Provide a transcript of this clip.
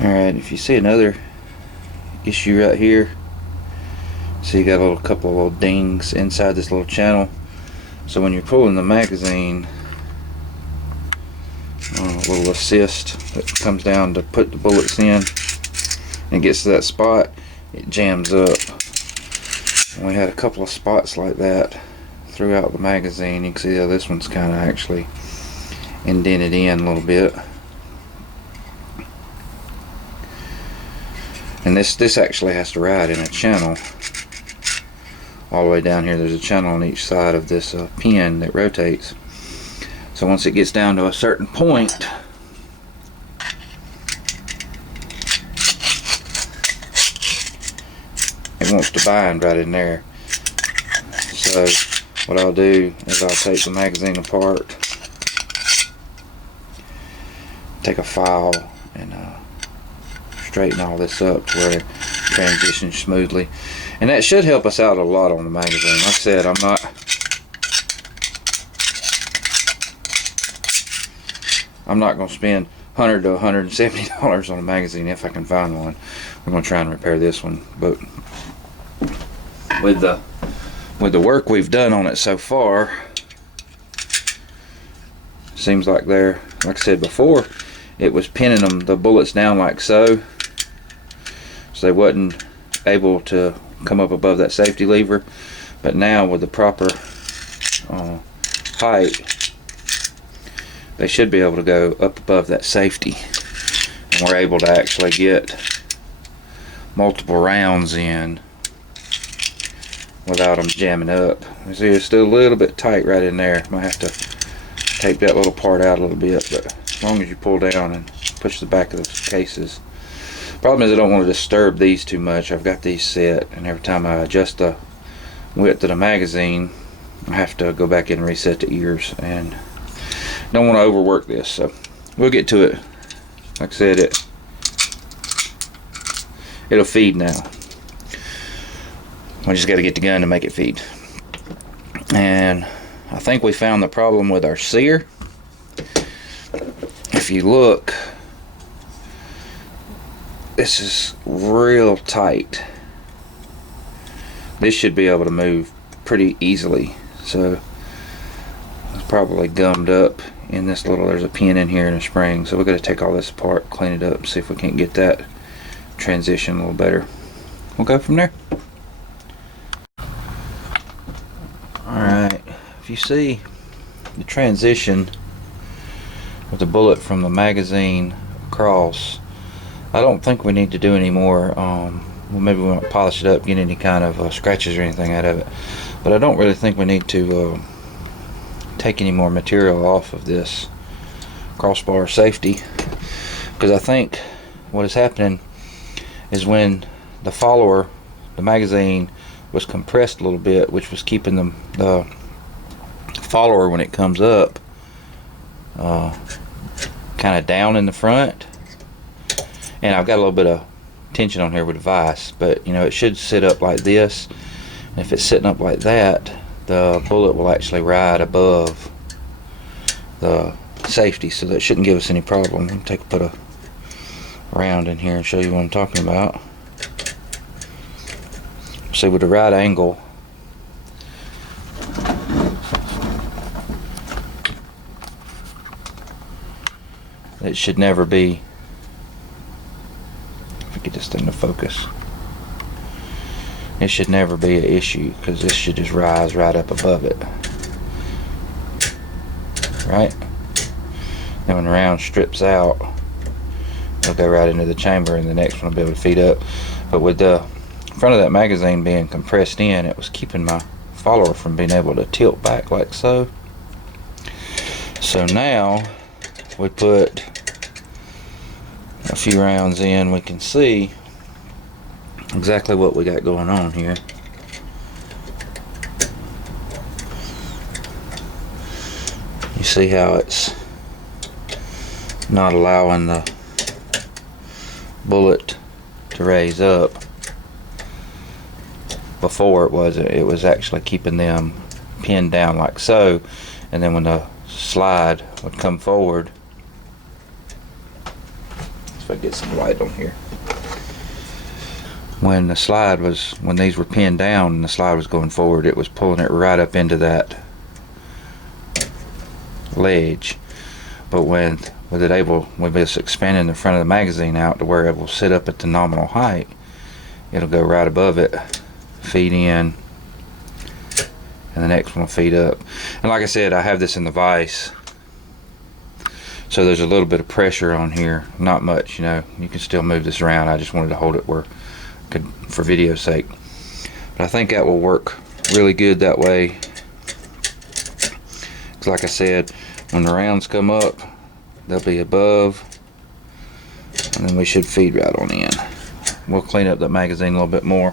Alright, if you see another issue right here, so you got a couple of little dings inside this little channel. So when you're pulling the magazine, a little assist that comes down to put the bullets in and gets to that spot, it jams up. And we had a couple of spots like that throughout the magazine. You can see how this one's kind of actually indented in a little bit. And this actually has to ride in a channel all the way down here. There's a channel on each side of this pin that rotates. So once it gets down to a certain point, it wants to bind right in there. So what I'll do is I'll take the magazine apart, take a file, and straighten all this up to where it transitions smoothly. And that should help us out a lot on the magazine. Like I said, I'm not going to spend $100 to $170 on a magazine if I can find one. I'm going to try and repair this one, but with the work we've done on it so far, seems like like I said before, it was pinning the bullets down like so they wasn't able to come up above that safety lever. But now with the proper height, they should be able to go up above that safety, and we're able to actually get multiple rounds in without them jamming up. You see it's still a little bit tight right in there. Might have to take that little part out a little bit, but as long as you pull down and push the back of those cases. Problem is I don't want to disturb these too much. I've got these set, and every time I adjust the width of the magazine, I have to go back in and reset the ears, and don't want to overwork this. So we'll get to it. Like I said, it'll feed now. We just got to get the gun to make it feed. And I think we found the problem with our sear. If you look, this is real tight. This should be able to move pretty easily. So it's probably gummed up in this there's a pin in here and a spring. So we're going to take all this apart, clean it up, see if we can't get that transition a little better. We'll go from there. Alright, if you see the transition with the bullet from the magazine across, I don't think we need to do any more. Well, maybe we won't polish it up, get any kind of scratches or anything out of it, but I don't really think we need to take any more material off of this crossbar safety, because I think what is happening is when the magazine was compressed a little bit, which was keeping the follower, when it comes up, kind of down in the front. And I've got a little bit of tension on here with the vise, but you know, it should sit up like this. And if it's sitting up like that, the bullet will actually ride above the safety, so that shouldn't give us any problem. Let me put a round in here and show you what I'm talking about. See, with the right angle, it should never be, if I get this thing to focus, it should never be an issue, because this should just rise right up above it. Right? Then when the round strips out, it'll go right into the chamber, and the next one will be able to feed up. But with the front of that magazine being compressed in, it was keeping my follower from being able to tilt back like so. So now we put a few rounds in, we can see exactly what we got going on here. You see how it's not allowing the bullet to raise up. Before it was actually keeping them pinned down like so, and then when the slide would come forward, if I get some light on here. When these were pinned down and the slide was going forward, it was pulling it right up into that ledge. But with this expanding the front of the magazine out to where it will sit up at the nominal height, it'll go right above it, feed in, and the next one will feed up. And like I said, I have this in the vise, so there's a little bit of pressure on here, not much, you know. You can still move this around. I just wanted to hold it where I could, for video's sake. But I think that will work really good that way. 'Cause like I said, when the rounds come up, they'll be above, and then we should feed right on in. We'll clean up that magazine a little bit more.